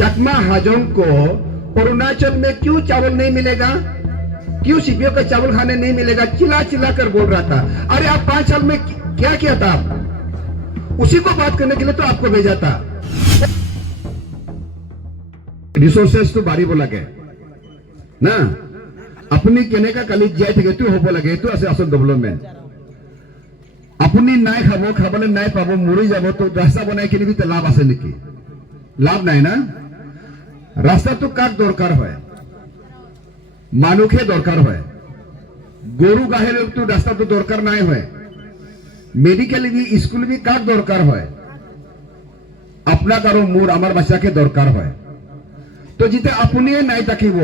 चकमा हाजोंग को अरुणाचल में क्यों चावल नहीं मिलेगा, क्यों सीपीओ का चावल खाने नहीं मिलेगा, चिल्ला चिल्ला कर बोल रहा था। अरे आप 5 साल में क्या किया था? उसी को बात करने के लिए तो आपको भेजा था। रिसोर्सेस तो बारी बोला गया ना, अपनी केने का काली जियाई थे तू होबो लगे तू ऐसे असल डेवलपमेंट अपनी नाय खाबो खाबले नाय पाबो मुरी जाबो तो रास्ता बनाई के भी तो लाभ आसे निकी लाभ নাই ना। रास्ता तो काक दरकार है, मानुखे दरकार है, गरु गाहे तो रास्ता तो दरकार নাই है, मेडिकल भी स्कूल भी काक दरकार है, अपना कारो मोर आमार बाच्चा के दरकार है। तो जिते अपनिए নাই থাকিব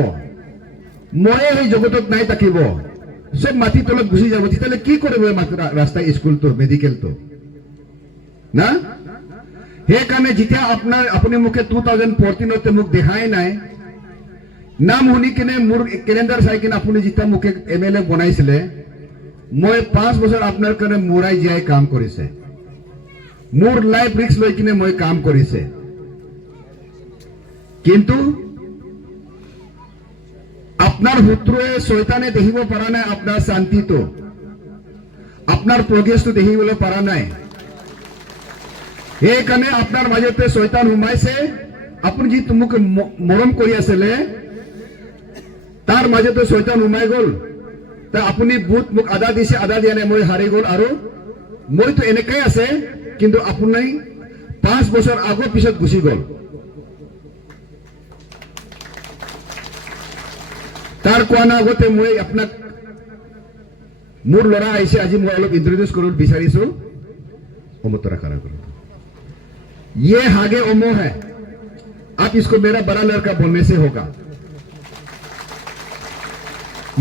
ময়ে এই জগতত নাই থাকিব সব মাটি তলত গুছি যাব তেতিয়ালে কি কৰিব রাস্তা স্কুল তো মেডিকেল তো না। हे कारण जितना अपना अपने मुखे 2014 मुख देखाए नाय नाम हुनी किने मोर कैलेंडर चाই किने अपनी जितना मुखे एमएलए बनाइছিলে মই 5 বছর আপনার কারণে মোরাই জিয়াই কাম কৰিছে, মোর লাইফ রিস্ক লৈ কিনে মই কাম কৰিছে। কিন্তু আপনার পুত্রে শয়তানে দেখিব পারা নাই আপনার শান্তি তো, আপনার প্রোগ্রেস তো দেখিবলৈ পারা নাই। এই কারণে আপনার মাজতে শয়তান হুমাইছে, আপুনি যি তোমাক মৰম কৰি আছিলে তার মাজতে শয়তান হুমাই গল। তা আপুনি বুট মোক আদা দিছে, আদা দিয়া নাই, মই হাৰি গল। আৰু মই তো এনেকাই আছে, কিন্তু আপুনি 5 বছর আগৰ পিছত গুছি গল। তার কোৱানা আগতে মই আপোনাক মোৰ লৰা আহিছে, আজি মই অলপ ইন্ট্रोड्यूस কৰিব বিচাৰিছো। অমতৰা খাৰা কৰো, ये हागे ओमो है, आप इसको मेरा बड़ा लड़का बोलने से होगा।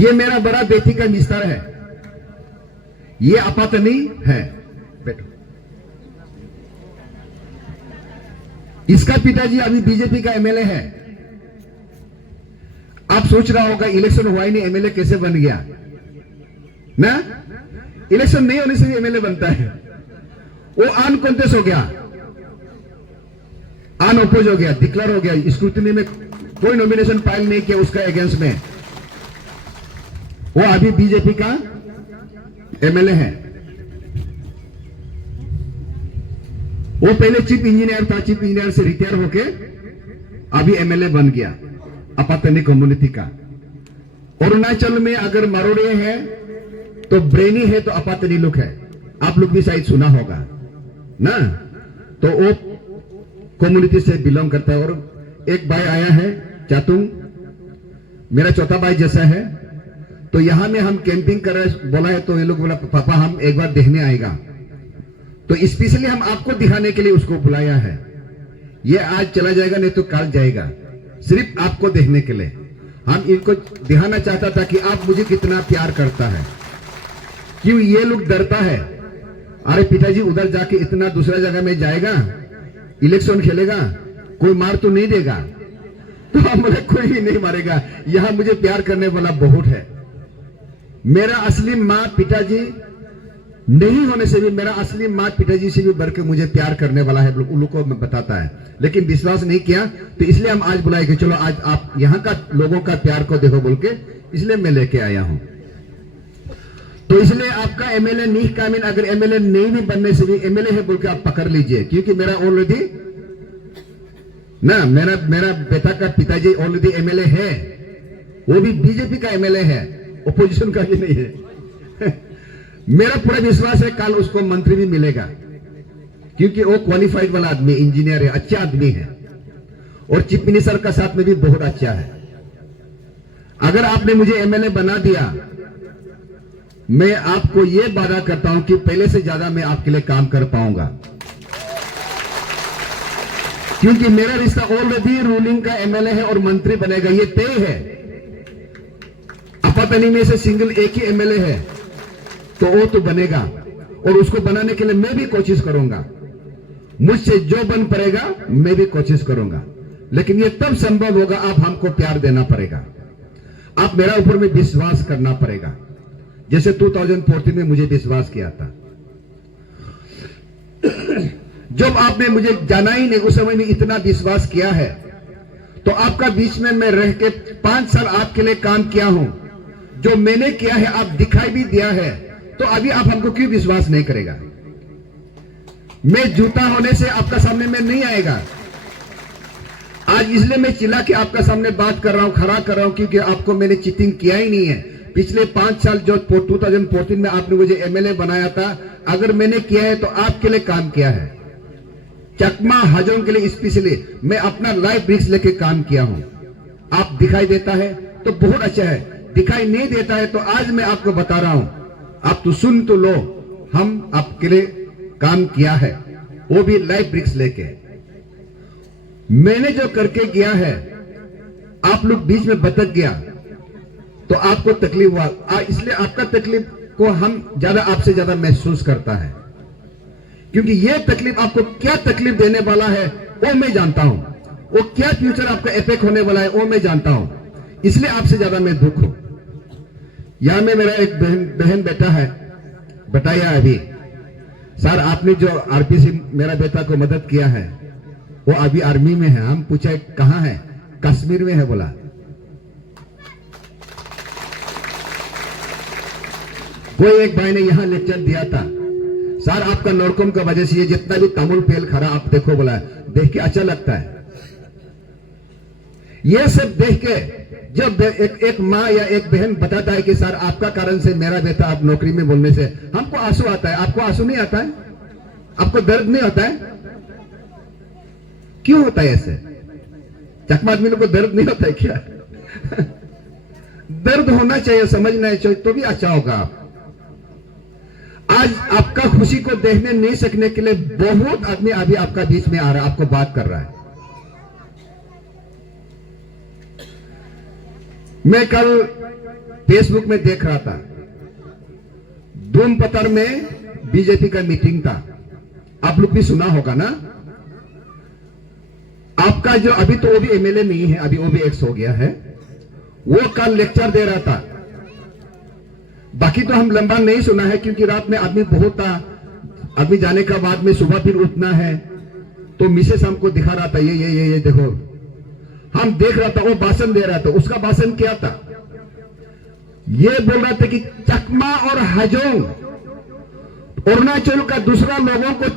ये मेरा बड़ा बेटी का मिस्टर है, ये अपातनी है। बैठो। इसका पिताजी अभी बीजेपी का एमएलए है। आप सोच रहा होगा इलेक्शन हुआ ही नहीं, एमएलए कैसे बन गया ना। इलेक्शन नहीं होने से भी एमएलए बनता है। वो अनकॉन्टेस्ट हो गया, अनअपोज हो गया, डिक्लेयर हो गया, स्क्रूटनी में कोई नॉमिनेशन फाइल नहीं किया उसका अगेंस्ट में, वो अभी बीजेपी का एमएलए है। वो पहले चीफ इंजीनियर था, चीफ इंजीनियर से रिटायर होके अभी एमएलए बन गया अपातनी कम्युनिटी का। अरुणाचल में अगर मारोड़े है तो ब्रेनी है तो अपातनी लोग है, आप लोग भी शायद सुना होगा ना। तो वो कम्युनिटी से बिलोंग करता है। और एक भाई आया है चातुंग, मेरा चौथा भाई जैसा है। तो यहां में हम कैंपिंग कर रहे बोला है, तो ये लोग बोला पापा हम एक बार देखने आएगा, तो स्पेशली हम आपको दिखाने के लिए उसको बुलाया है। ये आज चला जाएगा नहीं तो कल जाएगा, सिर्फ आपको देखने के लिए। हम इनको दिखाना चाहता था कि आप मुझे कितना प्यार करता है। क्यों ये लोग डरता है, अरे पिताजी उधर जाके इतना दूसरा जगह में जाएगा, इलेक्शन खेलेगा, कोई मार तो नहीं देगा। तो हम बोले कोई ही नहीं मारेगा, यहां मुझे प्यार करने वाला बहुत है। मेरा असली माँ पिताजी नहीं होने से भी, मेरा असली माँ पिताजी से भी बढ़ के मुझे प्यार करने वाला है, उन लोगों को बताता है। लेकिन विश्वास नहीं किया, तो इसलिए हम आज बुलाए कि चलो आज आप यहाँ का लोगों का प्यार को देखो बोल के, इसलिए मैं लेके आया हूं। तो इसलिए आपका एमएलए नहीं कामिन, अगर एमएलए नहीं भी बनने से भी एमएलए है बोल के आप पकड़ लीजिए, क्योंकि मेरा ऑलरेडी ना, मेरा बेटा का पिताजी ऑलरेडी एमएलए है, वो भी बीजेपी का एमएलए है, ओपोजिशन का भी नहीं है। मेरा पूरा विश्वास है कल उसको मंत्री भी मिलेगा, क्योंकि वो क्वालिफाइड वाला आदमी, इंजीनियर है, अच्छा आदमी है, और चीफ मिनिस्टर का साथ में भी बहुत अच्छा है। अगर आपने मुझे एमएलए बना दिया, मैं आपको यह वादा करता हूं कि पहले से ज्यादा मैं आपके लिए काम कर पाऊंगा, क्योंकि मेरा रिश्ता ऑलरेडी रूलिंग का एमएलए है और मंत्री बनेगा, ये तय है। अपातनी में से सिंगल एक ही एमएलए है, तो वो तो बनेगा, और उसको बनाने के लिए मैं भी कोशिश करूंगा। मुझसे जो बन पड़ेगा मैं भी कोशिश करूंगा, लेकिन ये तब संभव होगा आप हमको प्यार देना पड़ेगा, आप मेरा ऊपर में विश्वास करना पड़ेगा, जैसे 2014 में मुझे विश्वास किया था। जब आपने मुझे जाना ही नहीं, उस समय में इतना विश्वास किया है तो आपका बीच में मैं रह के 5 साल आपके लिए काम किया हूं, जो मैंने किया है आप दिखाई भी दिया है, तो अभी आप हमको क्यों विश्वास नहीं करेगा? मैं जूता होने से आपका सामने में नहीं आएगा। आज इसलिए मैं चिल्ला के आपका सामने बात कर रहा हूं, खड़ा कर रहा हूं, क्योंकि आपको मैंने चीटिंग किया ही नहीं है। पिछले 5 साल जो 2014 में आपने मुझे एमएलए बनाया था, अगर मैंने किया है तो आपके लिए काम किया है। चकमा हाजों के लिए स्पेशली मैं अपना लाइफ रिस्क लेके काम किया हूं। आप दिखाई देता है तो बहुत अच्छा है, दिखाई नहीं देता है तो आज मैं आपको बता रहा हूं, आप तो सुन तो लो, हम आपके लिए काम किया है, वो भी लाइफ रिस्क लेके। मैंने जो करके गया है, आप लोग बीच में भटक गया तो आपको तकलीफ हुआ, इसलिए आपका तकलीफ को हम ज्यादा आपसे ज्यादा महसूस करता है, क्योंकि ये तकलीफ आपको क्या तकलीफ देने वाला है वो मैं जानता हूं, वो क्या फ्यूचर आपका इफेक्ट होने वाला है वो मैं जानता हूं, इसलिए आपसे ज्यादा मैं दुख हूं। यहां में मेरा एक बहन बेटा है, बताया अभी सर आपने जो आरपीसी मेरा बेटा को मदद किया है, वो अभी आर्मी में है। हम पूछा कहां है? कश्मीर में है बोला। कोई एक भाई ने यहां लेक्चर दिया था, सर आपका नॉर्कॉम का वजह से ये जितना भी तमिल फेल खरा आप देखो बोला, देख के अच्छा लगता है। ये सब देख के जब एक माँ या एक बहन बताता है कि सर आपका कारण से मेरा बेटा आप नौकरी में बोलने से, हमको आंसू आता है। आपको आंसू नहीं आता है? आपको दर्द नहीं होता है? क्यों होता है ऐसे? चकमा आदमी को दर्द नहीं होता है क्या? दर्द होना चाहिए, समझना चाहिए, तो भी अच्छा होगा। आप आज आपका खुशी को देखने नहीं सकने के लिए बहुत आदमी अभी आपका बीच में आ रहा है, आपको बात कर रहा है। मैं कल फेसबुक में देख रहा था, धूमपतर में बीजेपी का मीटिंग था, आप लोग भी सुना होगा ना। आपका जो अभी तो वो भी एमएलए नहीं है, अभी वो भी एक्स हो गया है, वो कल लेक्चर दे रहा था। बाकी तो हम लंबा नहीं सुना है, क्योंकि रात में आदमी बहुत था, आदमी जाने का बाद में सुबह फिर उठना है, तो मिसेस हमको दिखा रहा था, ये देखो, हम देख रहा था, वो भाषण दे रहा था। उसका भाषण क्या था? ये बोल रहा था कि चकमा और हाजोंग अरुणाचल का दूसरा लोगों को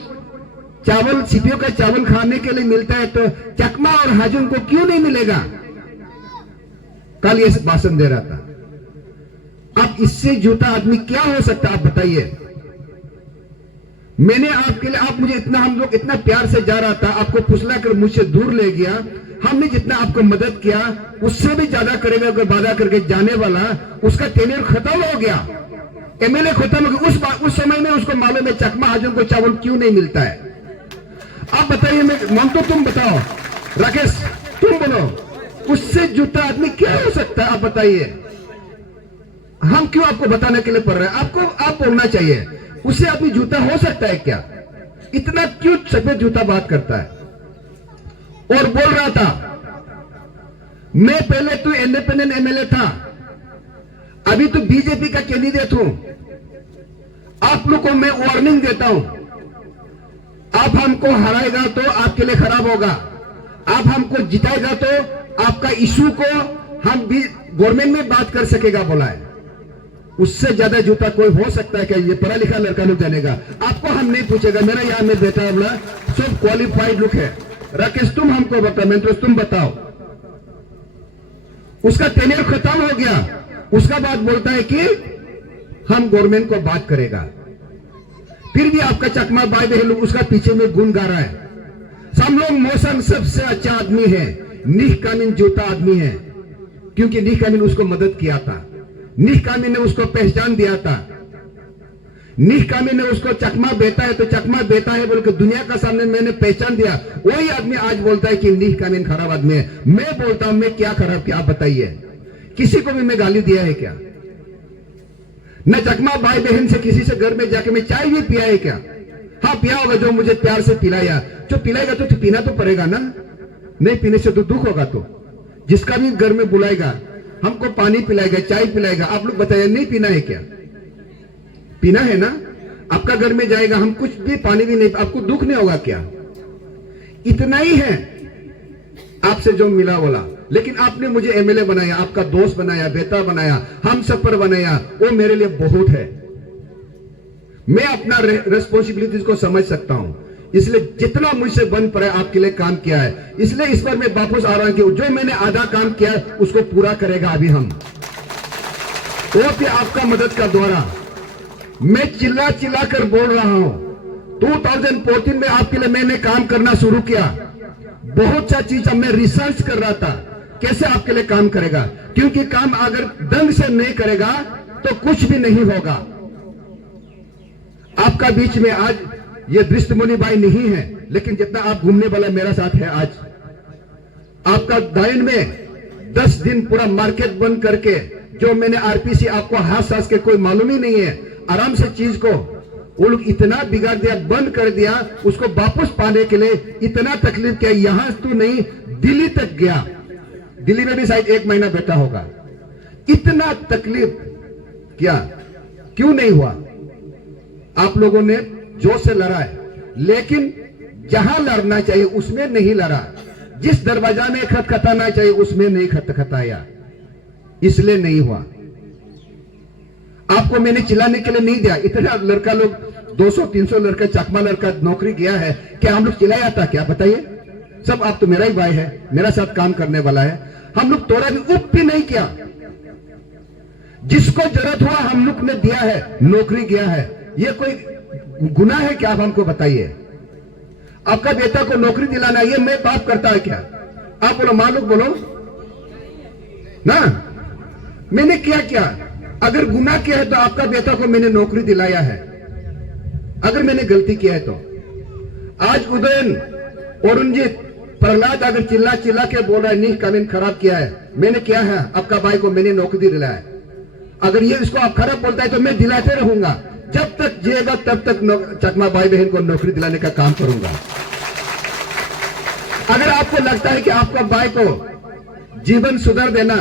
चावल, सीपियों का चावल खाने के लिए मिलता है, तो चकमा और हाजोंग को क्यों नहीं मिलेगा? कल ये भाषण दे रहा था। अब इससे झूठा आदमी क्या हो सकता है, आप बताइए। मैंने आपके लिए, आप मुझे इतना, हम लोग इतना प्यार से जा रहा था, आपको फुसला कर मुझसे दूर ले गया। हमने जितना आपको मदद किया उससे भी ज्यादा करेगा, अगर वादा करके जाने वाला, उसका टेन्योर खत्म हो गया, एमएलए खत्म हो गया। उस समय में उसको मालूम है चकमा हाजों को चावल क्यों नहीं मिलता है। आप बताइए, मैं तो तुम बताओ, राकेश तुम बोलो, उससे झूठा आदमी क्या हो सकता है? आप बताइए। हम क्यों आपको बताने के लिए पड़ रहे हैं? आपको आप बोलना चाहिए, उससे आदमी झूठा हो सकता है क्या? इतना क्यों सफेद झूठा बात करता है? और बोल रहा था, मैं पहले तो इंडिपेंडेंट एमएलए था, अभी तो बीजेपी का कैंडिडेट हूं। आप लोग को मैं वार्निंग देता हूं, आप हमको हराएगा तो आपके लिए खराब होगा, आप हमको जिताएगा तो आपका इशू को हम भी गवर्नमेंट में बात कर सकेगा बोला है। उससे ज्यादा झूठा कोई हो सकता है क्या? ये पढ़ा लिखा लड़का लोग जानेगा, आपको हम नहीं पूछेगा। मेरा यहाँ में बेटा बोला सब क्वालिफाइड लोग है। राकेश तुम हमको बताओ, मैं तुम बताओ। उसका टेन्योर खत्म हो गया, उसका बात बोलता है कि हम गवर्नमेंट को बात करेगा। फिर भी आपका चकमा भाई बहन लोग उसका पीछे में गुण गा रहा है। हम लोग मौसम सबसे अच्छा आदमी है, निह कामिन झूठा आदमी है, क्योंकि निह कामिन उसको मदद किया था, निह कामिन ने उसको पहचान दिया था, निह कामिन ने उसको चकमा बेटा है तो चकमा बेटा है बोल के दुनिया का सामने मैंने पहचान दिया। वही आदमी आज बोलता है कि निह कामिन खराब आदमी है। मैं बोलता हूं मैं क्या खराब किया? आप बताइए। किसी को भी मैं गाली दिया है क्या? न चकमा भाई बहन से किसी से घर में जाके मैं चाय भी पिया है क्या? हाँ पिया होगा, जो मुझे प्यार से पिलाया। जो पिलाएगा तो पीना तो पड़ेगा ना, नहीं पीने से तो दुख होगा। तो जिसका भी घर में बुलाएगा, हमको पानी पिलाएगा, चाय पिलाएगा, आप लोग बताइए नहीं पीना है क्या? पीना है ना। आपका घर में जाएगा, हम कुछ भी पानी भी नहीं, आपको दुख नहीं होगा क्या? इतना ही है। आपसे जो मिला बोला, लेकिन आपने मुझे एमएलए बनाया, आपका दोस्त बनाया, बेटा बनाया, हम सफर बनाया, वो मेरे लिए बहुत है। मैं अपना रेस्पॉन्सिबिलिटीज को समझ सकता हूं, इसलिए जितना मुझसे बन पड़े आपके लिए काम किया है, इसलिए इस पर मैं वापस आ रहा हूं कि जो मैंने आधा काम किया है उसको पूरा करेगा अभी हम, वो भी आपका मदद का द्वारा। मैं चिल्ला चिल्ला कर बोल रहा हूं, 2014 में आपके लिए मैंने काम करना शुरू किया। बहुत सा चीज मैं रिसर्च कर रहा था कैसे आपके लिए काम करेगा, क्योंकि काम अगर ढंग से नहीं करेगा तो कुछ भी नहीं होगा। आपका बीच में आज ये दृष्टिमोनी भाई नहीं है, लेकिन जितना आप घूमने वाला मेरा साथ है आज। आपका दायन में 10 दिन पूरा मार्केट बंद करके, जो मैंने आरपीसी आपको हाथ सांस के कोई मालूम ही नहीं है, आराम से चीज को वो लोग इतना बिगाड़ दिया, बंद कर दिया, उसको वापस पाने के लिए इतना तकलीफ किया। यहां तो नहीं, दिल्ली तक गया, दिल्ली में भी शायद 1 महीना बैठा होगा। इतना तकलीफ किया, क्यों नहीं हुआ? आप लोगों ने जोश से लड़ा है, लेकिन जहां लड़ना चाहिए उसमें नहीं लड़ा, जिस दरवाजा में खटखटाना चाहिए उसमें नहीं खटखटाया, इसलिए नहीं हुआ। आपको मैंने चिल्लाने के लिए नहीं दिया। इतना लड़का लोग 200-300 लड़का, चकमा लड़का नौकरी गया है, क्या हम लोग चिल्लाया था क्या? बताइए। सब आप तो मेरा ही भाई है, मेरा साथ काम करने वाला है। हम लोग तोड़ा भी उप भी नहीं किया। जिसको जरूरत हुआ हम लोग ने दिया है, नौकरी गया है। ये कोई गुनाह है क्या? आप हमको बताइए। आपका बेटा को नौकरी दिलाना ये मैं पाप करता है क्या? आप बोलो, मालूम बोलो ना, मैंने क्या? अगर गुनाह किया है तो आपका बेटा को मैंने नौकरी दिलाया है। अगर मैंने गलती किया है तो आज उदयन, औरंजीत, प्रहलाद अगर चिल्ला चिल्ला के बोल रहा है नहीं कानून खराब किया है, मैंने किया है, आपका भाई को मैंने नौकरी दिलाया है। अगर ये इसको आप खराब बोलता है तो मैं दिलाते रहूंगा, जब तक जिएगा तब तक चकमा भाई बहन को नौकरी दिलाने का काम करूंगा। अगर आपको लगता है कि आपका भाई को जीवन सुधार देना,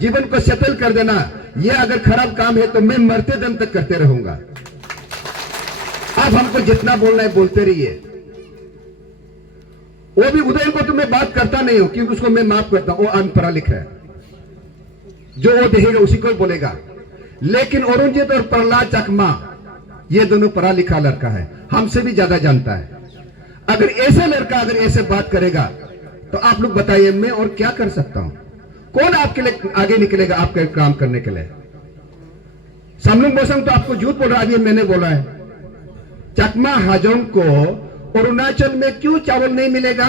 जीवन को सेटल कर देना, ये अगर खराब काम है तो मैं मरते दम तक करते रहूंगा। आप हमको जितना बोलना है बोलते रहिए। वो भी उदयन को तो मैं बात करता नहीं हूं, क्योंकि उसको मैं माफ करता हूं, वो अनपढ़ा लिखा है, जो वो देखेगा उसी को बोलेगा। लेकिन औरंगजेब और प्रहलाद चकमा ये दोनों पढ़ा लिखा लड़का है, हमसे भी ज्यादा जानता है। अगर ऐसे लड़का अगर ऐसे बात करेगा तो आप लोग बताइए मैं और क्या कर सकता हूं? कौन आपके लिए आगे निकलेगा आपके काम करने के लिए? सामलुंग बोसंग तो आपको झूठ बोल रहा है, मैंने बोला है। चकमा हाजोंग को अरुणाचल में क्यों चावल नहीं मिलेगा,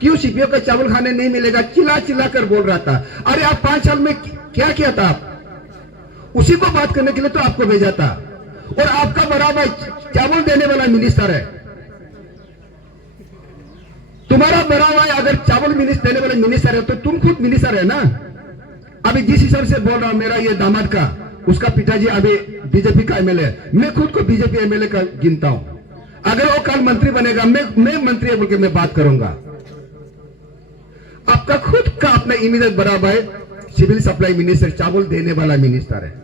क्यों सीपीओ का चावल खाने नहीं मिलेगा, चिल्ला चिल्ला कर बोल रहा था। अरे आप 5 साल में क्या किया था? आप उसी को बात करने के लिए तो आपको भेजा था। और आपका बड़ा भाई चावल देने वाला मिनिस्टर है। तुम्हारा बड़ा भाई अगर चावल देने वाले मिनिस्टर है तो तुम खुद मिनिस्टर है ना। अभी जिस हिसाब से बोल रहा हूं, मेरा ये दामाद का, उसका पिताजी अभी बीजेपी का एमएलए, मैं खुद को बीजेपी एमएलए का गिनता हूं। अगर वो कल मंत्री बनेगा, मैं मंत्री है बोल के मैं बात करूंगा। आपका खुद का अपना इमीडिएट बड़ा भाई सिविल सप्लाई मिनिस्टर, चावल देने वाला मिनिस्टर है।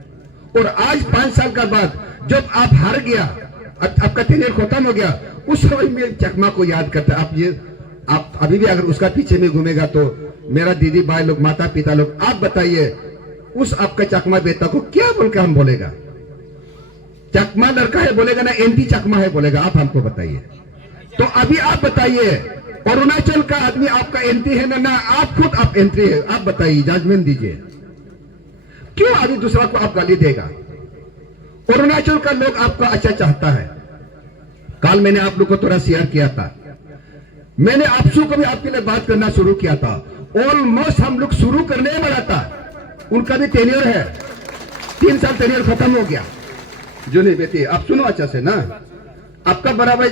और आज 5 साल का बाद जब आप हार गया, आपका टेन्योर खत्म हो गया, उस समय में चकमा को याद करता है। आप अभी भी अगर उसका पीछे में घूमेगा तो मेरा दीदी भाई लोग, माता पिता लोग, आप बताइए उस आपका चकमा बेटा को क्या बोलकर हम बोलेगा? चकमा लड़का है बोलेगा ना एंटी चकमा है बोलेगा? आप हमको बताइए। तो अभी आप बताइए, अरुणाचल का आदमी आपका एंटी है ना आप खुद आप एंट्री है? आप बताइए, जजमेंट दीजिए। क्यों आदमी दूसरा को आप गाली देगा? अरुणाचल का लोग आपका अच्छा चाहता है। कल मैंने आप लोग को थोड़ा शेयर किया था, मैंने आपसू को भी आपके लिए बात करना शुरू किया था। ऑलमोस्ट हम लोग शुरू करने वाला था, उनका भी टेन्योर है, 3 साल टेन्योर खत्म हो गया। जो नहीं बेटी आप सुनो अच्छा से ना, आपका बराबर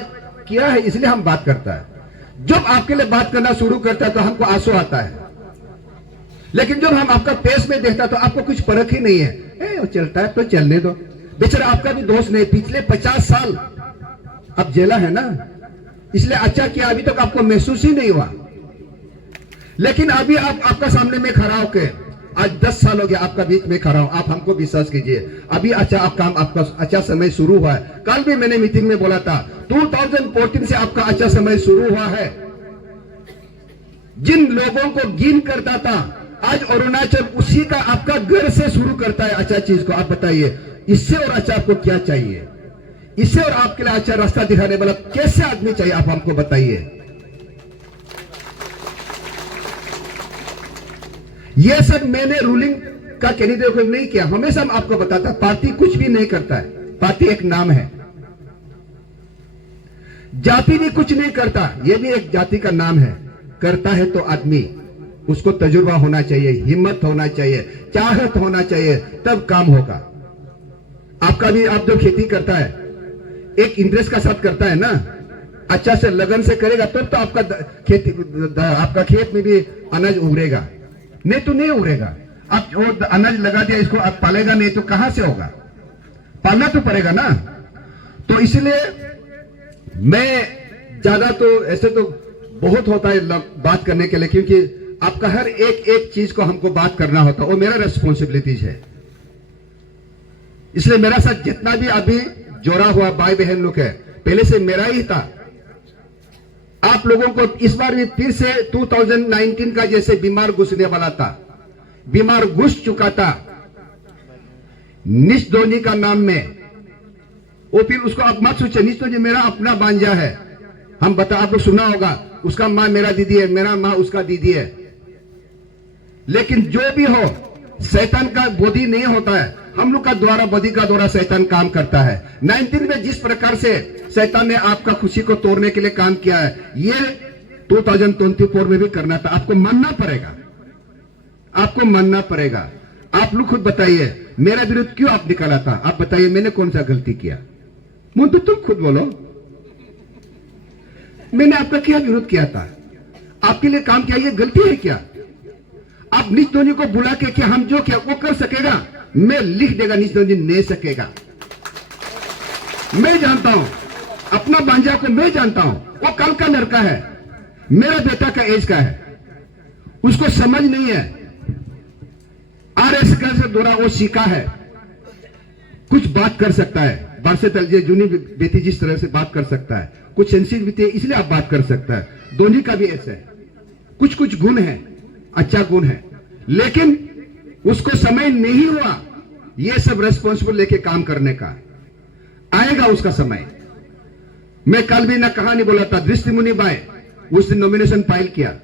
किया है इसलिए हम बात करता है। जब आपके लिए बात करना शुरू करता है तो हमको आंसू आता है, लेकिन जब हम आपका पेश में देखता तो आपको कुछ फर्क ही नहीं है। वो चलता है तो चलने दो, बेचारा आपका भी दोस्त नहीं, पिछले 50 साल अब जेला है ना, इसलिए अच्छा किया, अभी तक आपको महसूस ही नहीं हुआ। लेकिन अभी आप आपका सामने में खड़ा होके, आज 10 साल हो गया आपका बीच में खड़ा हूं, आप हमको विश्वास कीजिए अभी अच्छा आप काम, आपका अच्छा समय शुरू हुआ है। कल भी मैंने मीटिंग में बोला था 2014 से आपका अच्छा समय शुरू हुआ है। जिन लोगों को गिन करता था, आज अरुणाचल उसी का आपका घर से शुरू करता है अच्छा चीज को। आप बताइए इससे और अच्छा आपको क्या चाहिए? इससे और आपके लिए अच्छा रास्ता दिखाने वाला कैसे आदमी चाहिए? आप हमको बताइए। यह सब मैंने रूलिंग का कैंडिडेट को नहीं किया, हमेशा हम आपको बताता, पार्टी कुछ भी नहीं करता है, पार्टी एक नाम है। जाति भी कुछ नहीं करता, यह भी एक जाति का नाम है। करता है तो आदमी, उसको तजुर्बा होना चाहिए, हिम्मत होना चाहिए, चाहत होना चाहिए, तब काम होगा। आपका भी, आप जो खेती करता है एक इंटरेस्ट का साथ करता है ना, अच्छा से लगन से करेगा तो आपका खेती, आपका खेत में भी अनाज उगरेगा, नहीं तो नहीं उगरेगा। आप वो अनाज लगा दिया, इसको आप पालेगा नहीं तो कहां से होगा? पालना तो पड़ेगा ना। तो इसलिए मैं ज्यादा तो ऐसे तो बहुत होता है बात करने के लिए, क्योंकि आपका हर एक एक चीज को हमको बात करना होता है, वो मेरा रेस्पॉन्सिबिलिटीज है। इसलिए मेरा साथ जितना भी अभी जोड़ा हुआ भाई बहन लोग है, पहले से मेरा ही था। आप लोगों को इस बार भी फिर से 2019 का जैसे बीमार घुसने वाला था, बीमार घुस चुका था निश धोनी का नाम में। वो फिर उसको आप मत सोचे, निश धोनी मेरा अपना भांजा है। हम बता, आप लोग सुना होगा, उसका मां मेरा दीदी है, मेरा मां उसका दीदी है। लेकिन जो भी हो, शैतान का बोधी नहीं होता है, हम लोग का द्वारा बदी का द्वारा शैतान काम करता है। 19 में जिस प्रकार से शैतान ने आपका खुशी को तोड़ने के लिए काम किया है, ये 2024 में भी करना था। आपको मानना पड़ेगा, आपको मानना पड़ेगा। आप लोग खुद बताइए, मेरा विरुद्ध क्यों आप निकाला था? आप बताइए मैंने कौन सा गलती किया? मुझे तो तुम खुद बोलो, मैंने आपका क्या विरोध किया था? आपके लिए काम किया, ये गलती है क्या? आप निश धोनी को बुला के क्या हम जो किया वो कर सकेगा? मैं लिख देगा निश धोनी नहीं सकेगा। मैं जानता हूं अपना भांजा को, मैं जानता हूं वो कल का लड़का है, मेरा बेटा का एज का है, उसको समझ नहीं है। आरएस से दूरा वो सीखा है, कुछ बात कर सकता है। बारसे तलजे जूनी बेटी जिस तरह से बात कर सकता है, कुछ सेंसिटिविटी है इसलिए आप बात कर सकता है। धोनी का भी ऐसा है, कुछ कुछ गुण है, अच्छा गुण है, लेकिन उसको समय नहीं हुआ ये सब रेस्पॉन्सिबल लेके काम करने का। आएगा उसका समय। मैं कल भी ना कहानी बोला था, दृष्टि मुनि बाई उस दिन नॉमिनेशन फाइल किया,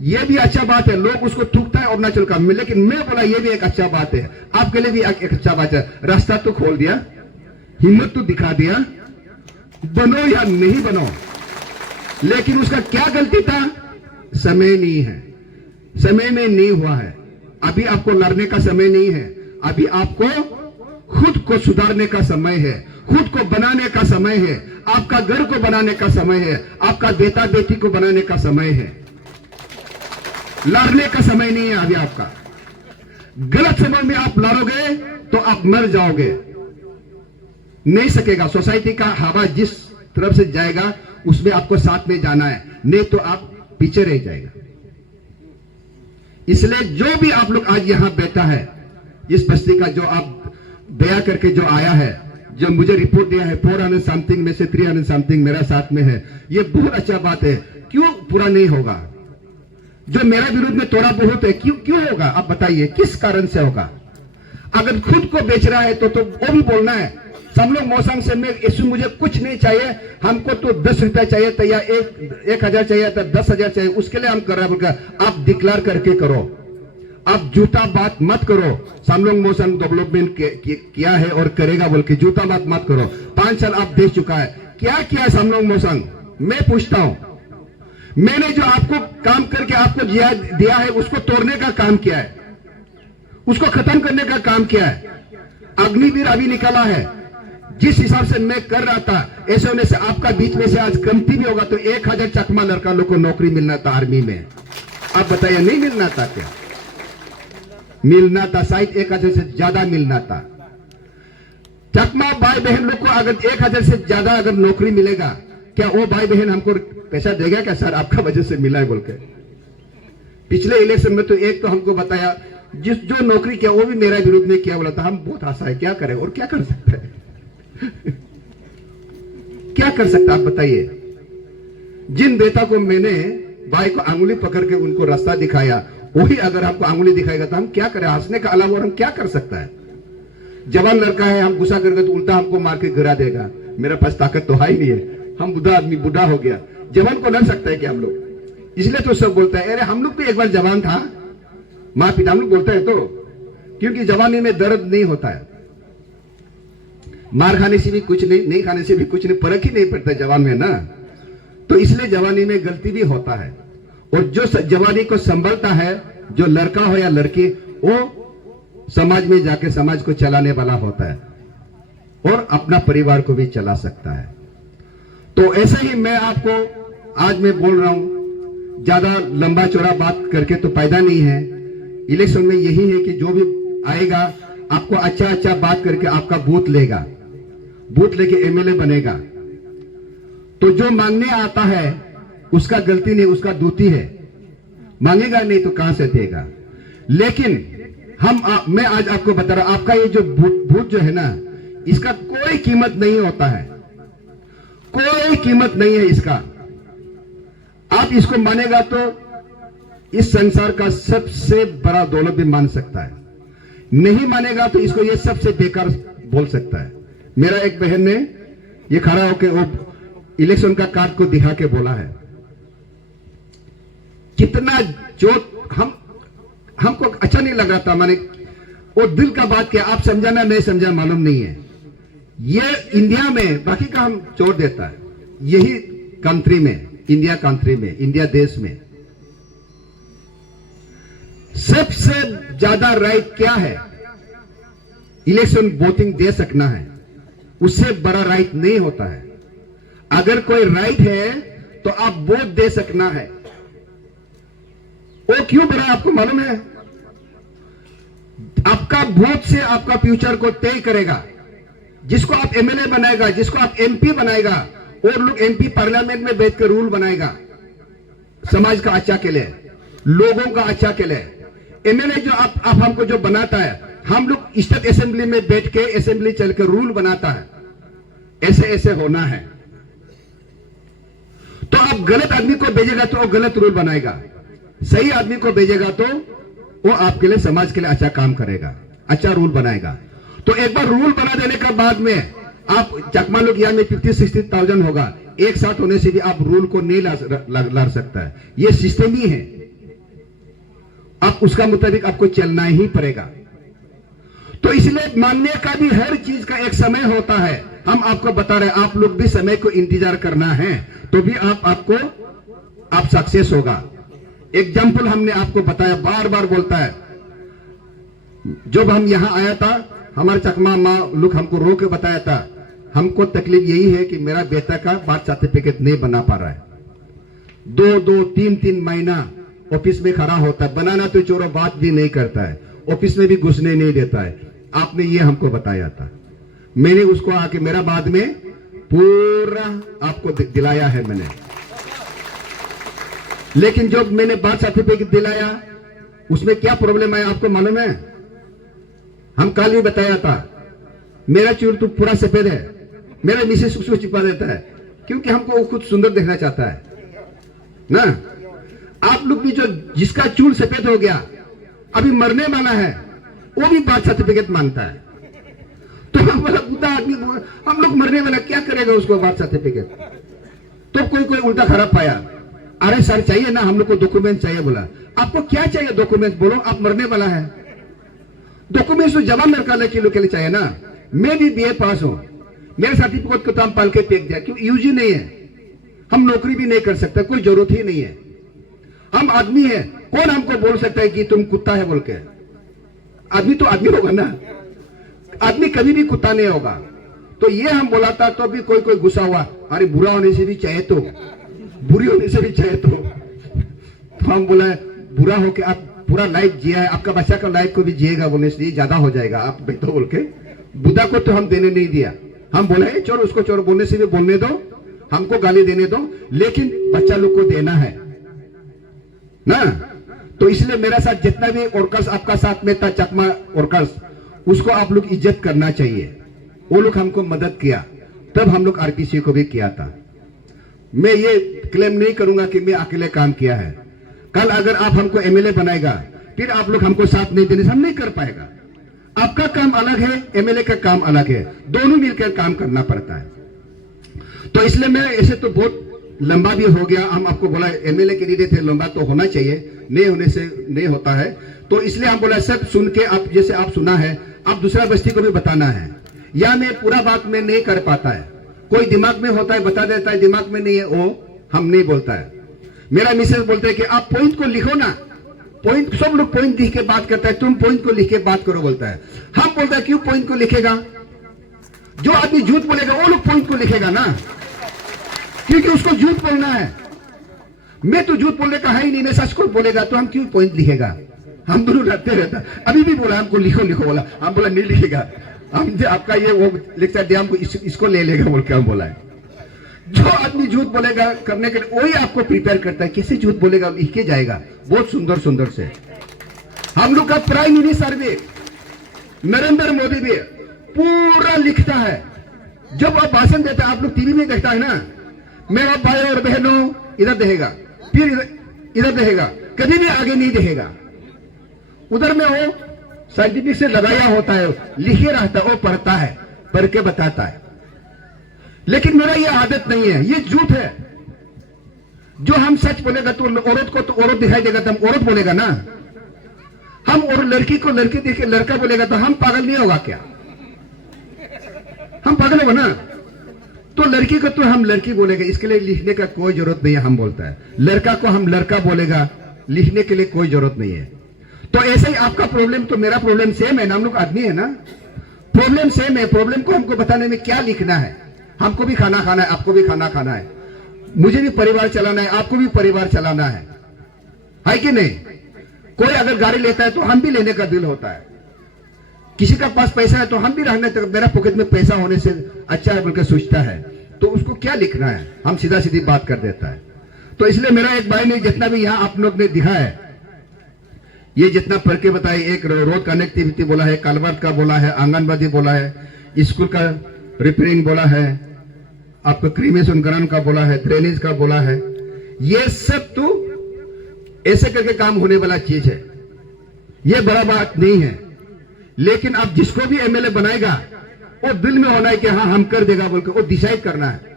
ये भी अच्छा बात है। लोग उसको थूकता है अरुणाचल का, लेकिन मैं बोला ये भी एक अच्छा बात है, आपके लिए भी एक अच्छा बात है। रास्ता तो खोल दिया, हिम्मत तो दिखा दिया, बनो या नहीं बनो। लेकिन उसका क्या गलती था? समय नहीं है, समय में नहीं हुआ है। अभी आपको लड़ने का समय नहीं है, अभी आपको खुद को सुधारने का समय है, खुद को बनाने का समय है, आपका घर को बनाने का समय है, आपका बेटा बेटी को बनाने का समय है। लड़ने का समय नहीं है अभी आपका। गलत समय में आप लड़ोगे तो आप मर जाओगे, नहीं सकेगा। सोसाइटी का हवा जिस तरफ से जाएगा उसमें आपको साथ में जाना है, नहीं तो आप पीछे रह जाएगा। इसलिए जो भी आप लोग आज यहां बैठा है, इस बस्ती का जो आप दया करके जो आया है, जो मुझे रिपोर्ट दिया है 400 समथिंग में से 300 समथिंग मेरा साथ में है, ये बहुत अच्छा बात है। क्यों पूरा नहीं होगा? जो मेरा विरोध में थोड़ा बहुत है, क्यों होगा? आप बताइए किस कारण से होगा? अगर खुद को बेच रहा है तो वो भी बोलना है, सब लोग मौसम से में इसमें मुझे कुछ नहीं चाहिए, हमको तो 10 रुपया चाहिए था या 1,000 चाहिए था, 10,000 चाहिए, उसके लिए हम कर रहे हैं। आप डिक्लेयर करके करो, आप झूठा बात मत करो। सामलोंग मोशन डेवलपमेंट किया है और करेगा बोल के झूठा बात मत करो। 5 साल आप देख चुका है, क्या किया है सामलोंग मोशन? मैं पूछता हूं, मैंने जो आपको काम करके आपको दिया है उसको तोड़ने का काम किया है, उसको खत्म करने का काम किया है। अग्निवीर अभी निकाला है, जिस हिसाब से मैं कर रहा था, ऐसे होने से आपका बीच में से आज कमती भी होगा तो 1000 चकमा लड़का लोग को नौकरी मिलना था आर्मी में। आप बताइए नहीं मिलना था क्या? मिलना था, शायद 1000 से ज्यादा मिलना था। चकमा भाई बहन लोग को अगर 1000 से ज्यादा अगर नौकरी मिलेगा, क्या वो भाई बहन हमको पैसा देगा क्या? सर आपका वजह से मिला है बोल के। पिछले इलेक्शन में तो एक तो हमको बताया, जो नौकरी किया वो भी मेरा विरोध में किया बोला था। हम बहुत आशा है, क्या करें और क्या कर सकते हैं? क्या कर सकता आप बताइए? जिन बेटा को मैंने भाई को अंगुली पकड़ के उनको रास्ता दिखाया, वही अगर हमको अंगुली दिखाएगा तो हम क्या करें? हंसने का अलावा और हम क्या कर सकता है? जवान लड़का है, हम गुस्सा करके तो उल्टा हमको मार के गिरा देगा। मेरे पास ताकत तो है ही नहीं है, हम बुढ़ा आदमी, बुढ़ा हो गया। जवान को लड़ सकता है क्या हम लोग? इसलिए तो सब बोलता है, अरे हम लोग भी एक बार जवान था, माँ पिता हम लोग बोलते हैं तो, क्योंकि जवानी में दर्द नहीं होता है। मार खाने से भी कुछ नहीं खाने से भी कुछ नहीं, फर्क ही नहीं पड़ता जवान में ना। तो इसलिए जवानी में गलती भी होता है। और जो जवानी को संभलता है, जो लड़का हो या लड़की, वो समाज में जाके समाज को चलाने वाला होता है और अपना परिवार को भी चला सकता है। तो ऐसे ही मैं आपको आज मैं बोल रहा हूं, ज्यादा लंबा चौड़ा बात करके तो फायदा नहीं है। इलेक्शन में यही है कि जो भी आएगा आपको अच्छा बात करके आपका बूथ लेगा, बूथ लेके एमएलए बनेगा। तो जो मांगने आता है उसका गलती नहीं, उसका दूती है। मांगेगा नहीं तो कहां से देगा? लेकिन मैं आज आपको बता रहा हूं, आपका ये जो बूथ जो है ना, इसका कोई कीमत नहीं होता है, कोई कीमत नहीं है इसका। आप इसको मानेगा तो इस संसार का सबसे बड़ा दौलत भी मान सकता है, नहीं मानेगा तो इसको ये सबसे बेकार बोल सकता है। मेरा एक बहन ने ये खड़ा होकर वो इलेक्शन का कार्ड को दिखा के बोला है, कितना जो हमको अच्छा नहीं लगा था। मैंने वो दिल का बात किया, आप समझा ना नहीं समझा मालूम नहीं है। ये इंडिया में बाकी का हम छोड़ देता है, यही कंट्री में, इंडिया कंट्री में, इंडिया देश में सबसे ज्यादा राइट क्या है? इलेक्शन वोटिंग दे सकना है, उससे बड़ा राइट नहीं होता है। अगर कोई राइट है तो आप वोट दे सकना है। वो क्यों बड़ा आपको मालूम है? आपका वोट से आपका फ्यूचर को तय करेगा। जिसको आप एमएलए बनाएगा, जिसको आप एमपी बनाएगा, और लोग एमपी पार्लियामेंट में बैठकर रूल बनाएगा समाज का अच्छा के लिए, लोगों का अच्छा के लिए। एमएलए जो आप हमको जो बनाता है, हम लोग स्टेट असेंबली में बैठ के असेंबली चलकर रूल बनाता है, ऐसे ऐसे होना है। तो आप गलत आदमी को भेजेगा तो वो गलत रूल बनाएगा, सही आदमी को भेजेगा तो वो आपके लिए, समाज के लिए अच्छा काम करेगा, अच्छा रूल बनाएगा। तो एक बार रूल बना देने के बाद में आप चकमा लोग यहाँ में 50-60,000 होगा, एक साथ होने से भी आप रूल को नहीं ला सकता है। ये सिस्टम ही है, आप उसका मुताबिक आपको चलना ही पड़ेगा। तो इसलिए मानने का भी हर चीज का एक समय होता है। हम आपको बता रहे हैं, आप लोग भी समय को इंतजार करना है तो भी आप सक्सेस होगा। एग्जाम्पल हमने आपको बताया, बार बार बोलता है। जब हम यहां आया था, हमारे चकमा माँ लोग हमको रो के बताया था, हमको तकलीफ यही है कि मेरा बेटा का बर्थ सर्टिफिकेट नहीं बना पा रहा है। 2-3 महीना ऑफिस में खड़ा होता है, बनाना तो चोरो बात भी नहीं करता है, ऑफिस में भी घुसने नहीं देता है। आपने ये हमको बताया था, मैंने उसको आके मेरा बाद में पूरा आपको दिलाया है मैंने। लेकिन जब मैंने बर्थ सर्टिफिकेट दिलाया, उसमें क्या प्रॉब्लम आया आपको मालूम है? हम कल भी बताया था, मेरा चूल तो पूरा सफेद है, मेरा मिसेस उसको छिपा देता है, क्योंकि हमको वो खुद सुंदर देखना चाहता है ना। आप लोग भी जो जिसका चूल सफेद हो गया, अभी मरने वाला है, वो भी बर्थ सर्टिफिकेट मांगता है। तो हम बोला, बुढ़ा आदमी, हम लोग मरने वाला, क्या करेगा उसको बर्थ सर्टिफिकेट? तो कोई उल्टा खराब पाया, अरे सर चाहिए ना, हम लोग को डॉक्यूमेंट चाहिए। बोला, आपको क्या चाहिए डॉक्यूमेंट? बोलो, आप मरने वाला है। डॉक्यूमेंट्स तो जवान लड़का लड़की लोग के लिए चाहिए ना। मैं भी बीए पास हूं, मेरे सर्टिफिकेट को तो हम पाल के फेंक दिया, क्यों? यूजी नहीं है, हम नौकरी भी नहीं कर सकते, कोई जरूरत ही नहीं है। हम आदमी है, कौन हमको बोल सकता है कि तुम कुत्ता है बोल के? आदमी तो आदमी होगा ना, आदमी कभी भी कुत्ता नहीं होगा। तो ये हम बोला था, तो भी कोई गुस्सा हुआ, अरे बुरा होने से भी चाहे तो, बुरी होने से भी चाहे तो हम बोला, बुरा होके आप पूरा लाइफ जिया है, आपका बच्चा का लाइफ को भी जिएगा बोलने से ज्यादा हो जाएगा आप बेटो बोल के। बुद्धा को तो हम देने नहीं दिया, हम बोले चोर, उसको चोर बोलने से भी बोलने दो, हमको गाली देने दो, लेकिन बच्चा लोग को देना है ना। तो इसलिए मेरा साथ जितना भी वर्कर्स आपका साथ में था, चकमा वर्कर्स, उसको आप लोग इज्जत करना चाहिए। वो लोग हमको मदद किया, तब हम लोग आरपीसी को भी किया था। मैं ये क्लेम नहीं करूंगा कि मैं अकेले काम किया है। कल अगर आप हमको एमएलए बनाएगा, फिर आप लोग हमको साथ नहीं देने से हम नहीं कर पाएगा। आपका काम अलग है, एमएलए का काम अलग है, दोनों मिलकर काम करना पड़ता है। तो इसलिए मैं ऐसे तो बहुत लंबा भी हो गया, हम आपको बोला एमएलए कैंडिडेट है, लंबा तो होना चाहिए, नहीं होने से नहीं होता है। तो इसलिए हम बोला सब सुन के आप जैसे आप सुना है, आप दूसरा बस्ती को भी बताना है। या मैं पूरा बात में नहीं कर पाता है, कोई दिमाग में होता है बता देता है, दिमाग में नहीं है वो हम नहीं बोलता है। मेरा मिसेज बोलते हैं कि आप पॉइंट को लिखो ना, पॉइंट सब लोग पॉइंट लिख के बात करता है, तुम पॉइंट को लिख के बात करो बोलता है। हम बोलता है क्यों पॉइंट को लिखेगा, जो आदमी झूठ बोलेगा वो लोग पॉइंट को लिखेगा ना, क्योंकि उसको झूठ बोलना है। मैं तो झूठ बोलने का है ही नहीं, मैं सच को बोलेगा तो हम क्यों पॉइंट लिखेगा। हम दोनों लड़ते रहता, अभी भी बोला हमको लिखो लिखो बोला, हम बोला नहीं लिखेगा, हम आपका ये वो लिखता है हमको इसको ले लेगा बोल के हम बोला है। जो आदमी झूठ बोलेगा करने के लिए वही आपको प्रिपेयर करता है, कैसे झूठ बोलेगा लिख के जाएगा बहुत सुंदर सुंदर से। हम लोग का प्राइम मिनिस्टर भी नरेंद्र मोदी भी पूरा लिखता है। जब आप भाषण देते हैं, आप लोग टीवी में देखता है ना, मेरा भाई और बहनों इधर देखेगा, फिर इधर देखेगा, कभी भी आगे नहीं देखेगा। उधर में वो साइंटिफिक से लगाया होता है, लिखे रहता है, वो पढ़ता है, पढ़ के बताता है। लेकिन मेरा ये आदत नहीं है, ये झूठ है। जो हम सच बोलेगा तो औरत को तो औरत दिखाई देगा तो हम औरत बोलेगा ना, हम और लड़की को लड़की देखे लड़का बोलेगा तो हम पागल नहीं होगा क्या, हम पागल होगा ना। तो लड़की को तो हम लड़की बोलेगा, इसके लिए लिखने का कोई जरूरत नहीं है, हम बोलता है। लड़का को हम लड़का बोलेगा, लिखने के लिए कोई जरूरत नहीं है। तो ऐसे ही आपका प्रॉब्लम तो मेरा प्रॉब्लम सेम है ना, हम लोग आदमी है ना, प्रॉब्लम सेम है। प्रॉब्लम को हमको बताने में क्या लिखना है, हमको भी खाना खाना है, आपको भी खाना खाना है, मुझे भी परिवार चलाना है, आपको भी परिवार चलाना है कि नहीं। कोई अगर गाड़ी लेता है तो हम भी लेने का दिल होता है, किसी का पास पैसा है तो हम भी रहने तक मेरा पॉकेट में पैसा होने से अच्छा है बोलकर सोचता है, तो उसको क्या लिखना है, हम सीधा सीधी बात कर देता है। तो इसलिए मेरा एक भाई ने जितना भी यहाँ आप लोग ने दिखा है, ये जितना पढ़ के बताए, एक रोड कनेक्टिविटी बोला है, कलवर्ट का बोला है, आंगनबाड़ी बोला है, स्कूल का रिपेयरिंग बोला है, आपको क्रीमेशन का बोला है, ड्रेनेज का बोला है, ये सब तो ऐसे करके काम होने वाला चीज है, ये बड़ा बात नहीं है। लेकिन आप जिसको भी एमएलए बनाएगा वो दिल में होना है कि हाँ हम कर देगा बोल के, वो डिसाइड करना है।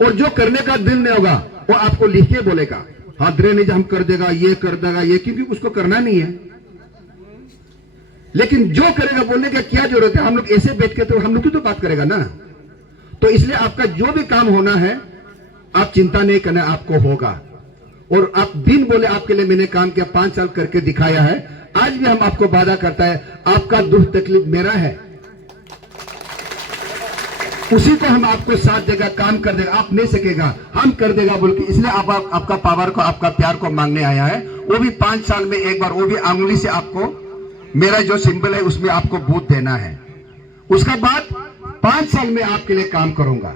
और जो करने का दिल नहीं होगा वो आपको लिख के बोलेगा हाँ ड्रेनेज हम कर देगा, ये कर देगा, ये, क्योंकि उसको करना नहीं है। लेकिन जो करेगा बोलने का क्या जरूरत है, हम लोग ऐसे बैठ के तो हम लोग की तो बात करेगा ना। तो इसलिए आपका जो भी काम होना है आप चिंता नहीं करना, आपको होगा। और आप दिन बोले आपके लिए मैंने काम किया, 5 साल करके दिखाया है, आज भी हम आपको वादा करता है, आपका दुख तकलीफ मेरा है, उसी को हम आपको साथ देगा, काम कर देगा, आप नहीं सकेगा हम कर देगा बोल के। इसलिए आपका पावर को, आपका प्यार को मांगने आया है, वो भी 5 साल में एक बार, वो भी आंगुली से आपको मेरा जो सिंबल है उसमें आपको वोट देना है। उसका बाद 5 साल में आपके लिए काम करूंगा।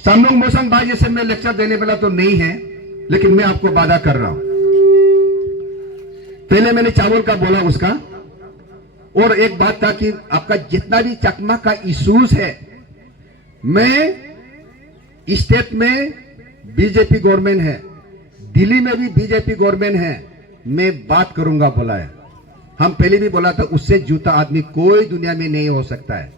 सामलोंग मोसंग भाई जैसे मैं लेक्चर देने वाला तो नहीं है, लेकिन मैं आपको वादा कर रहा हूं। पहले मैंने चावल का बोला उसका, और एक बात था कि आपका जितना भी चकमा का इश्यूज है, मैं स्टेट में बीजेपी गवर्नमेंट है, दिल्ली में भी बीजेपी गवर्नमेंट है, मैं बात करूंगा बोला है। हम पहले भी बोला था, उससे जूता आदमी कोई दुनिया में नहीं हो सकता है।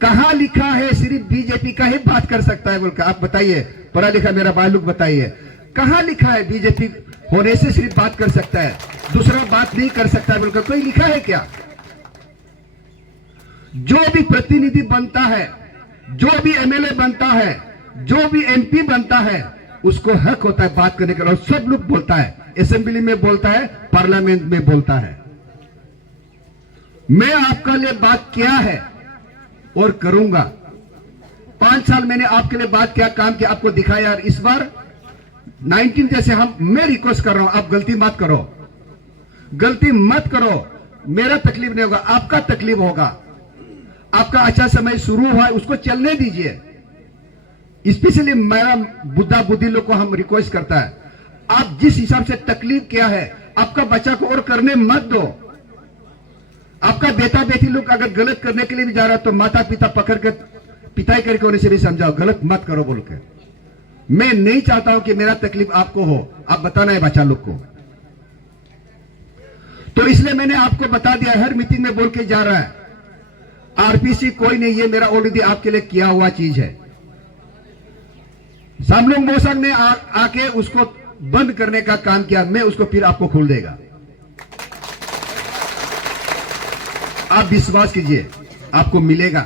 कहां लिखा है सिर्फ बीजेपी का ही बात कर सकता है बोलकर, आप बताइए, पढ़ा लिखा मेरा भाई लोग बताइए, कहां लिखा है बीजेपी होने से सिर्फ बात कर सकता है, दूसरा बात नहीं कर सकता बोलकर कोई लिखा है क्या? जो भी प्रतिनिधि बनता है, जो भी एमएलए बनता है, जो भी एमपी बनता है, उसको हक होता है बात करने का। और सब लोग बोलता है, असेंबली में बोलता है, पार्लियामेंट में बोलता है। मैं आपके लिए बात किया है और करूंगा। 5 साल मैंने आपके लिए बात किया, काम किया, आपको दिखाया। यार इस बार 19 जैसे मैं रिक्वेस्ट कर रहा हूं, आप गलती मत करो, गलती मत करो। मेरा तकलीफ नहीं होगा, आपका तकलीफ होगा। आपका अच्छा समय शुरू हुआ है, उसको चलने दीजिए। स्पेशली मेरा बुद्धि लोग को हम रिक्वेस्ट करता है, आप जिस हिसाब से तकलीफ किया है, आपका बच्चा को और करने मत दो। आपका बेटा बेटी लोग अगर गलत करने के लिए भी जा रहा है तो माता पिता पकड़ के पिटाई करके उन्हें से भी समझाओ, गलत मत करो बोल के। मैं नहीं चाहता हूं कि मेरा तकलीफ आपको हो, आप बताना है बच्चा लोग को। तो इसलिए मैंने आपको बता दिया, हर मीटिंग में बोल के जा रहा है, आरपीसी कोई नहीं, ये मेरा ऑलरेडी आपके लिए किया हुआ चीज है। सामलोंग मोसांग ने आके उसको बंद करने का काम किया, मैं उसको फिर आपको खोल देगा। आप विश्वास कीजिए, आपको मिलेगा।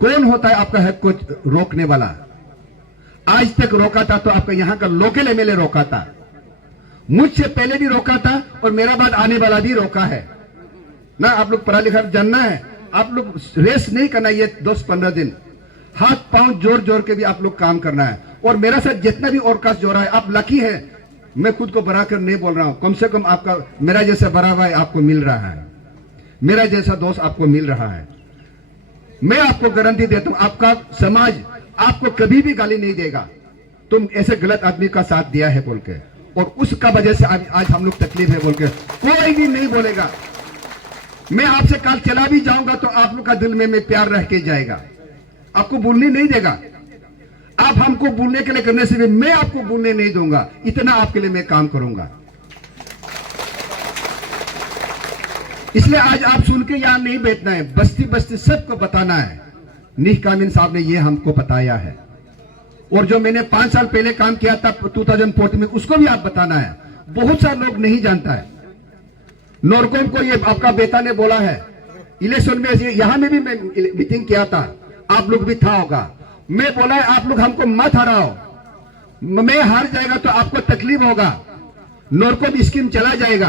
कौन होता है आपका हक को रोकने वाला? आज तक रोका था तो आपका यहां का लोकल एमएलए रोका था, मुझसे पहले भी रोका था और मेरा बाद आने वाला भी रोका है ना। आप लोग पढ़ा लिखा जानना है, आप लोग रेस्ट नहीं करना, ये 10-15 दिन हाथ पांव जोड़ जोड़ के भी आप लोग काम करना है। और मेरा साथ जितना भी और काश जोड़ा है, आप लकी है, मैं खुद को बड़ा कर नहीं बोल रहा हूं, कम से कम आपका मेरा जैसा बड़ा भाई आपको मिल रहा है, मेरा जैसा दोस्त आपको मिल रहा है। मैं आपको गारंटी देता हूं, आपका समाज आपको कभी भी गाली नहीं देगा, तुम ऐसे गलत आदमी का साथ दिया है बोल के, और उसका वजह से आज हम लोग तकलीफ है बोल के कोई भी नहीं बोलेगा। मैं आपसे कल चला भी जाऊंगा तो आप लोग का दिल में प्यार रह के जाएगा, आपको भूलने नहीं देगा। आप हमको भूलने के लिए करने से भी मैं आपको भूलने नहीं दूंगा, इतना आपके लिए मैं काम करूंगा। इसलिए आज आप सुन के यहां नहीं बैठना है, बस्ती बस्ती सबको बताना है। नीह कामिन साहब ने ये हमको बताया है, और जो मैंने 5 साल पहले काम किया था 2014 में, उसको भी आप बताना है। बहुत सारे लोग नहीं जानता है। नॉरकोम को ये आपका बेटा ने बोला है, इलेक्शन में यहां में भी मैं मीटिंग किया था, आप लोग भी था होगा। मैं बोला है आप लोग हमको मत हराओ, मैं हार जाएगा तो आपको तकलीफ होगा, नॉरकोम स्कीम चला जाएगा।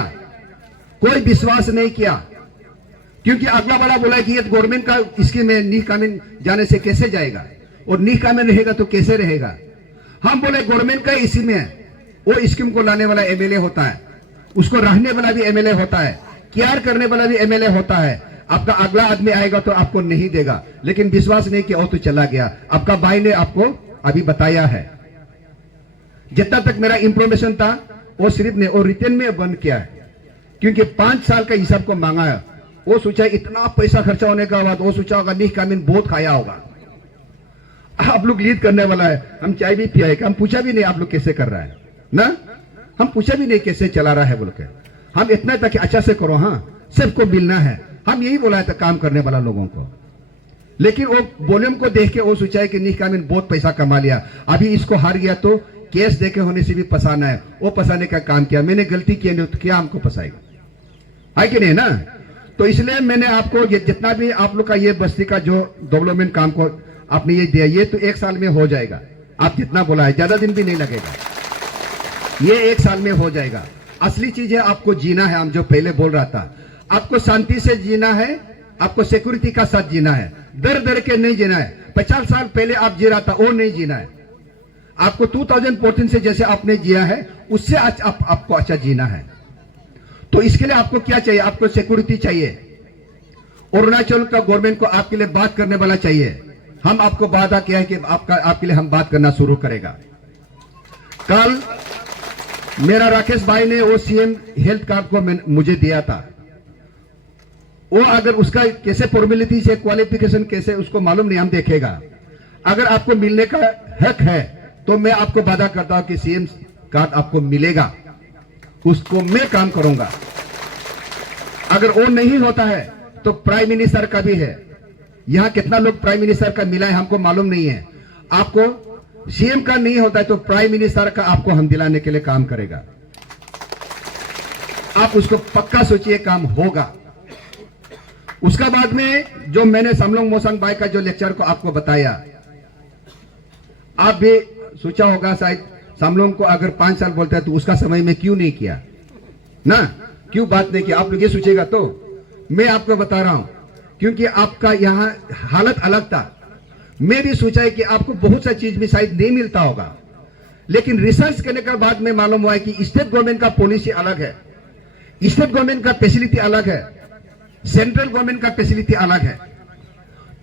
कोई विश्वास नहीं किया, क्योंकि अगला वाला बोला कि ये गवर्नमेंट का स्कीम है, नीह कामिन जाने से कैसे जाएगा, और नीह कामिन रहेगा तो कैसे रहेगा। हम बोले गवर्नमेंट का इसी में है, वो स्कीम को लाने वाला एमएलए होता है, उसको रहने वाला भी एमएलए होता है, केयर करने वाला भी एमएलए होता है। आपका अगला आदमी आएगा तो आपको नहीं देगा, लेकिन विश्वास नहीं किया, वो तो चला गया। आपका भाई ने आपको अभी बताया है, जितना तक मेरा इंफॉर्मेशन था वो सिर्फ ने और रिटर्न में बंद किया है, क्योंकि 5 साल का हिसाब को मांगा है। वो सोचा इतना पैसा खर्चा होने के बाद वो सोचा होगा नीह कामिन बहुत खाया होगा, आप लोग लीड करने वाला है। हम चाय भी पिया है, हम पूछा भी नहीं आप लोग कैसे कर रहा है ना, हम पूछा भी नहीं कैसे चला रहा है बोल के। हम इतना था कि अच्छा से करो, हाँ सबको मिलना है, हम यही बोला था काम करने वाला लोगों को। लेकिन वो वॉल्यूम को देख के वो सोचा है कि नीह कामिन बहुत पैसा कमा लिया, अभी इसको हार गया तो केस देके होने से भी फंसाना है, वो फंसाने का काम किया। मैंने गलती की नहीं तो क्या हमको फंसाएगा, है कि नहीं ना। तो इसलिए मैंने आपको जितना भी आप लोग का ये बस्ती का जो डेवलपमेंट काम को आपने ये दिया, ये तो 1 साल में हो जाएगा। आप जितना बोला है, ज्यादा दिन भी नहीं लगेगा, ये 1 साल में हो जाएगा। असली चीज है आपको जीना है, हम जो पहले बोल रहा था, आपको शांति से जीना है, आपको सिक्योरिटी का साथ जीना है, डर डर के नहीं जीना है। 50 साल पहले आप जी रहा था वो नहीं जीना है, आपको 2014 से जैसे आपने जिया है उससे आज आपको अच्छा जीना है। तो इसके लिए आपको क्या चाहिए, आपको सिक्योरिटी चाहिए। अरुणाचल का गवर्नमेंट को आपके लिए बात करने वाला चाहिए। हम आपको वादा किया है कि आपके लिए हम बात करना शुरू करेगा। कल मेरा राकेश भाई ने वो सीएम हेल्थ कार्ड को मुझे दिया था, वो अगर उसका कैसे फॉर्मेलिटी से क्वालिफिकेशन कैसे उसको मालूम नहीं, हम देखेगा। अगर आपको मिलने का हक है तो मैं आपको वादा करता हूं कि सीएम कार्ड आपको मिलेगा, उसको मैं काम करूंगा। अगर वो नहीं होता है तो प्राइम मिनिस्टर का भी है। यहां कितना लोग प्राइम मिनिस्टर का मिला है हमको मालूम नहीं है। आपको सीएम का नहीं होता है तो प्राइम मिनिस्टर का आपको हम दिलाने के लिए काम करेगा। आप उसको पक्का सोचिए, काम होगा। उसका बाद में जो मैंने सामलोंग मोसांग भाई का जो लेक्चर को आपको बताया, आप भी सोचा होगा शायद सामलोंग को अगर 5 साल बोलता है तो उसका समय में क्यों नहीं किया ना, क्यों बात नहीं किया। आप लोग ये सोचेगा तो मैं आपको बता रहा हूं, क्योंकि आपका यहां हालत अलग था। मैं भी सोचा है कि आपको बहुत सा चीज भी शायद नहीं मिलता होगा, लेकिन रिसर्च करने के बाद में मालूम हुआ है कि स्टेट गवर्नमेंट का पॉलिसी अलग है, स्टेट गवर्नमेंट का फैसिलिटी अलग है, सेंट्रल गवर्नमेंट का फैसिलिटी अलग है।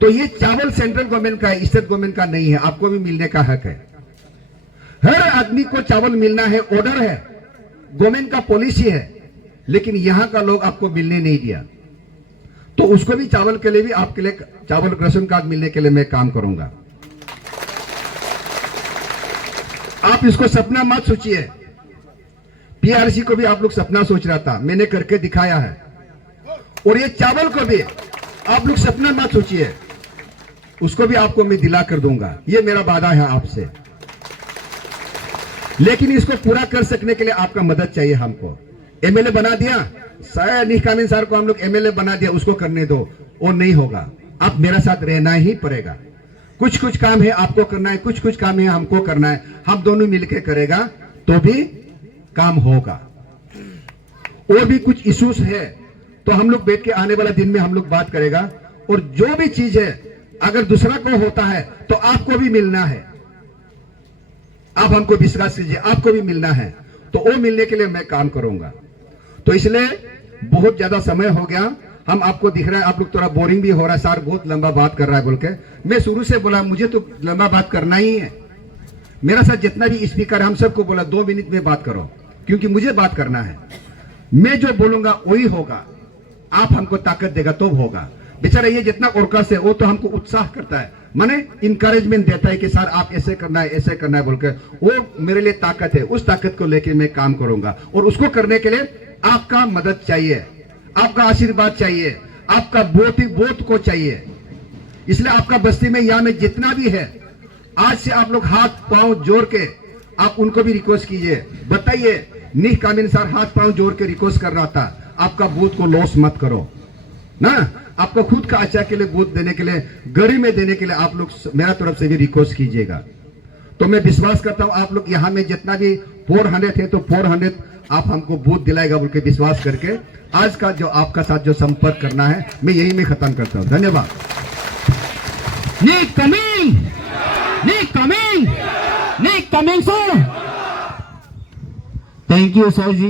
तो ये चावल सेंट्रल गवर्नमेंट का है, स्टेट गवर्नमेंट का नहीं है। आपको भी मिलने का हक है, हर आदमी को चावल मिलना है, ऑर्डर है, गवर्नमेंट का पॉलिसी है, लेकिन यहां का लोग आपको मिलने नहीं दिया। तो उसको भी चावल के लिए भी आपके लिए चावल राशन कार्ड मिलने के लिए मैं काम करूंगा। आप इसको सपना मत सोचिए। पीआरसी को भी आप लोग सपना सोच रहा था, मैंने करके दिखाया है। और ये चावल को भी आप लोग सपना मत सोचिए, उसको भी आपको मैं दिला कर दूंगा, ये मेरा वादा है आपसे। लेकिन इसको पूरा कर सकने के लिए आपका मदद चाहिए हमको। एमएलए बना दिया, निह कामिन सर को हम लोग एमएलए बना दिया, उसको करने दो, वो नहीं होगा। आप मेरा साथ रहना ही पड़ेगा। कुछ कुछ काम है आपको करना है, कुछ कुछ काम है हमको करना है, हम दोनों मिलकर करेगा तो भी काम होगा। और भी कुछ इश्यूज है तो हम लोग बैठ के आने वाला दिन में हम लोग बात करेगा। और जो भी चीज है अगर दूसरा को होता है तो आपको भी मिलना है। आप हमको विश्वास कीजिए, आपको भी मिलना है, तो वो मिलने के लिए मैं काम करूंगा। तो इसलिए बहुत ज्यादा समय हो गया, हम आपको दिख रहा है आप लोग थोड़ा बोरिंग भी हो रहा है, सर बहुत लंबा बात कर रहा है बोल के। मैं शुरू से बोला मुझे तो लंबा बात करना ही है। मेरा साथ जितना भी स्पीकर है हम सबको बोला 2 मिनट में बात करो, क्योंकि मुझे बात करना है। मैं जो बोलूंगा वही होगा, आप हमको ताकत देगा तो होगा। बेचारा ये जितना औरकस है वो तो हमको उत्साह करता है, माने इंकरेजमेंट देता है कि सर आप ऐसे करना है, ऐसे करना है बोल के। वो मेरे लिए ताकत है, उस ताकत को लेके मैं काम करूंगा। और उसको करने के लिए आपका मदद चाहिए, आपका आशीर्वाद चाहिए, आपका वोट को चाहिए। इसलिए आपका बस्ती में यहाँ में जितना भी है, आज से आप लोग हाथ पांव जोड़ के आप उनको भी रिक्वेस्ट कीजिए, बताइए निह कामिन सर हाथ पांव जोड़ के रिक्वेस्ट कर रहा था, आपका बूथ को लॉस मत करो ना। आपको खुद का अच्छा के लिए बूथ देने के लिए, गरीब में देने के लिए आप लोग मेरा तरफ से भी रिक्वेस्ट कीजिएगा। तो मैं विश्वास करता हूं आप लोग यहाँ में जितना भी 400 है तो 400 आप हमको बूथ दिलाएगा बोल के विश्वास करके आज का जो आपका साथ जो संपर्क करना है मैं यही में खत्म करता हूं। धन्यवाद। Nick coming! Nick coming! Nick coming, sir! Thank you, sir ji.